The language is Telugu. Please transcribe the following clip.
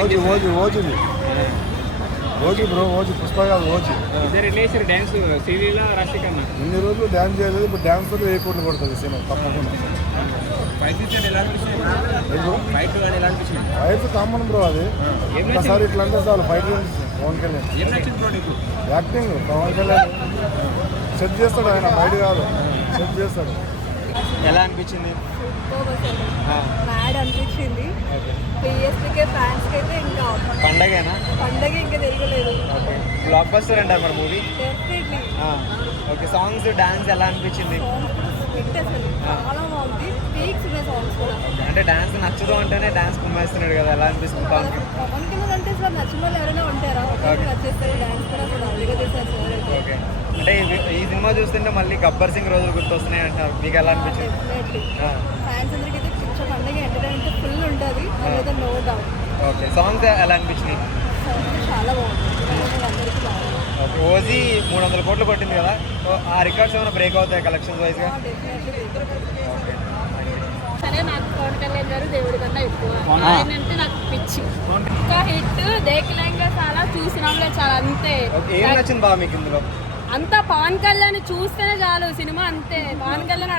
ఓజీ బ్రో, ఓజీ పుష్ప కాదు, ఓజీ. డ్యాన్స్ సివిలో రసికన్నా ఇన్ని రోజులు డ్యాన్స్ చేయలేదు, ఇప్పుడు డ్యాన్స్ తో 1000 కోట్లు కొడుతుంది సినిమా తప్పకుండా. ఫైట్ కామన్ బ్రో, అది ఒకసారి ఇట్లా అంటే చాలు fight. Pawan Kalyan acting, Pawan Kalyan set చేస్తాడు, ఆయన ఫైట్ కాదు సెట్ చేస్తాడు. ఎలా అనిపించింది? మ్యాడ్ అనిపించింది. పిఎస్పీకే ఫ్యాన్స్కి అయితే ఇంకా పండగేనా? పండగ ఇంకా తెలియలేదు. బ్లాక్ బస్టర్ అంటారు మరి movie. Definitely. Okay, songs dance ఎలా అనిపించింది? అసలు చాలా బాగుంది. పీక్స్ ఉన్నాయి సాంగ్స్ కూడా. అంటే డాన్స్ నచ్చదు అంటేనే డాన్స్ కుమ్మేస్తున్నాడు కదా, ఎలా అనిపిస్తుంది? పవన్ కళ్యాణ్ అంటే అసలు నచ్చిన వాళ్ళు ఎవరైనా ఉంటారా? వచ్చేస్తారు డాన్స్ కూడా అసలు అదిగా చేస్తారు. ఓకే, అంటే ఈ సినిమా చూస్తుంటే మళ్ళీ గబ్బర్ సింగ్ రోజులు గుర్తొస్తున్నాయి అంటారు, మీకు ఎలా అనిపించింది? డెఫినెట్లీ ఫ్యాన్స్ అందరికీ అయితే కొంచెం పండగ ఎంటర్టైన్మెంట్ ఫుల్ ఉంటుంది, అదైతే నో డౌట్. ఓకే, సాంగ్స్ ఎలా అనిపించినాయి? సాంగ్స్ చాలా బాగుంది, అందరికీ బాగుంది. ఓకే, ఓజీ 300 కోట్లు కొట్టింది కదా, సో ఆ రికార్డ్స్ ఏమైనా బ్రేక్ అవుతాయి కలెక్షన్స్ వైజ్గా? ఓకే, సరే, నాకు పవన్ కళ్యాణ్ గారు దేవుడి కన్నా ఎక్కువ. ఆయన అంటే నాకు పిచ్చి. ఒక హిట్ దేఖలేంగా చాలా చూసినాంలే చాలా, అంతే. ఏం నచ్చింది బాగా మీకు ఇందులో? అంతా పవన్ కళ్యాణ్ చూస్తేనే చాలు సినిమా, అంతే. పవన్ కళ్యాణ్